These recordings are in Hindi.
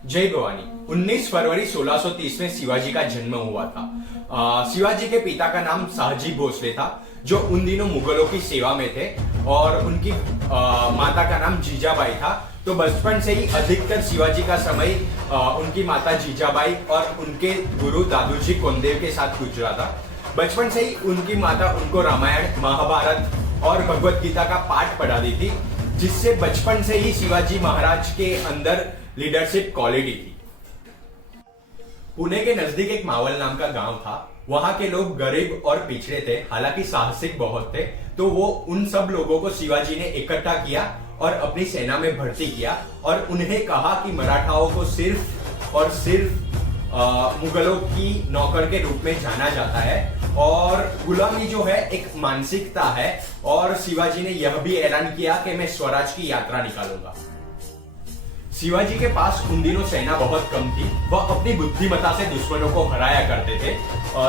जय भवानी। 19 फरवरी 1630 में शिवाजी का जन्म हुआ था। शिवाजी के पिता का नाम शाहजी भोसले था, जो उन दिनों मुगलों की सेवा में थे, और उनकी माता का नाम जीजाबाई था। तो बचपन से ही अधिकतर शिवाजी का समय उनकी माता जीजाबाई और उनके गुरु दादूजी कोंडदेव के साथ गुजरा था। बचपन से ही उनकी माता उनको रामायण, महाभारत और भगवत गीता का पाठ पढ़ाती थी, जिससे बचपन से ही शिवाजी महाराज के अंदर लीडरशिप क्वालिटी थी। पुणे के नजदीक एक मावल नाम का गांव था। वहां के लोग गरीब और पिछड़े थे, हालांकि साहसिक बहुत थे। तो वो उन सब लोगों को शिवाजी ने इकट्ठा किया और अपनी सेना में भर्ती किया, और उन्हें कहा कि मराठाओं को सिर्फ और सिर्फ मुगलों की नौकर के रूप में जाना जाता है, और गुलामी जो है एक मानसिकता है। और शिवाजी ने यह भी ऐलान किया कि मैं स्वराज की यात्रा निकालूंगा। शिवाजी के पास उन दिनों सेना बहुत कम थी। वह अपनी बुद्धिमत्ता से दुश्मनों को हराया करते थे।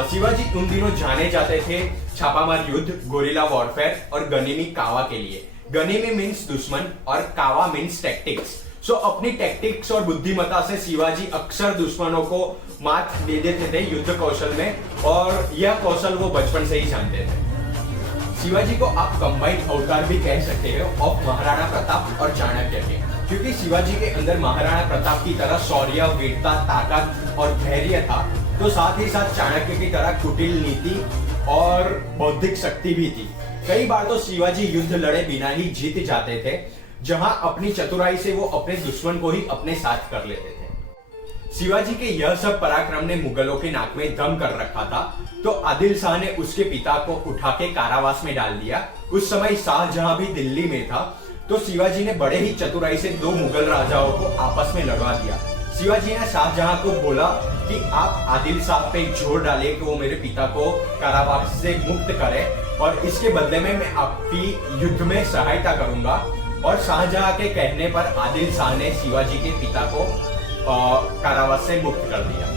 शिवाजी उन दिनों जाने जाते थे छापामार युद्ध, गोरिल्ला वॉरफेयर और गनिमी कावा के लिए। गनिमी मीन्स दुश्मन और कावा मीन्स टैक्टिक्स। सो अपनी टैक्टिक्स और बुद्धिमत्ता से शिवाजी अक्सर दुश्मनों को मात दे देते थे युद्ध कौशल में, और यह कौशल वो बचपन से ही जानते थे। शिवाजी को आप कंबाइंड अवतार भी कह सकते हो ऑफ महाराणा प्रताप और चाणक्य के, क्योंकि शिवाजी के अंदर महाराणा प्रताप की तरह शौर्य, वीरता, ताकत और धैर्य था, तो साथ ही साथ चाणक्य की तरह कुटिल नीति और बौद्धिक शक्ति भी थी। कई बार तो शिवाजी युद्ध लड़े बिना ही जीत जाते थे, जहां अपनी चतुराई से वो अपने दुश्मन को ही अपने साथ कर लेते थे। शिवाजी के यह सब पराक्रम ने मुगलों के नाक में दम कर रखा था, तो आदिल शाह ने उसके पिता को उठा के कारावास में डाल दिया। उस समय शाहजहां भी दिल्ली में था, तो शिवाजी ने बड़े ही चतुराई से दो मुगल राजाओं को आपस में लड़वा दिया। शिवाजी ने शाहजहां को बोला कि आप आदिल शाह पे जोर डाले कि वो मेरे पिता को कारावास से मुक्त करे, और इसके बदले में मैं आपकी युद्ध में सहायता करूंगा। और शाहजहां के कहने पर आदिल शाह ने शिवाजी के पिता को कारावास से मुक्त कर दिया।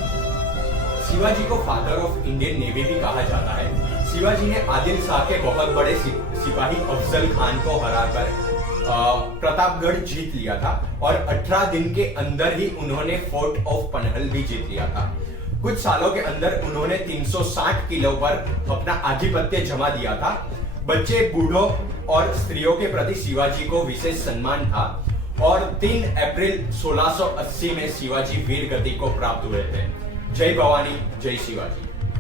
शिवाजी को फादर ऑफ इंडियन नेवी भी कहा जाता है। शिवाजी ने आदिल शाह के बहुत बड़े सिपाही अफजल खान को हराकर प्रतापगढ़ जीत लिया था, और 18 दिन के अंदर ही उन्होंने फोर्ट ऑफ पनहल भी जीत लिया था। कुछ सालों के अंदर उन्होंने 360 किलो पर अपना आधिपत्य जमा दिया था। बच्चे, बूढ़ों और स्त्रियों के प्रति शिवाजी को विशेष सम्मान था, और 3 अप्रैल 1680 में शिवाजी वीर गति को प्राप्त हुए थे। जय भवानी, जय शिवाजी।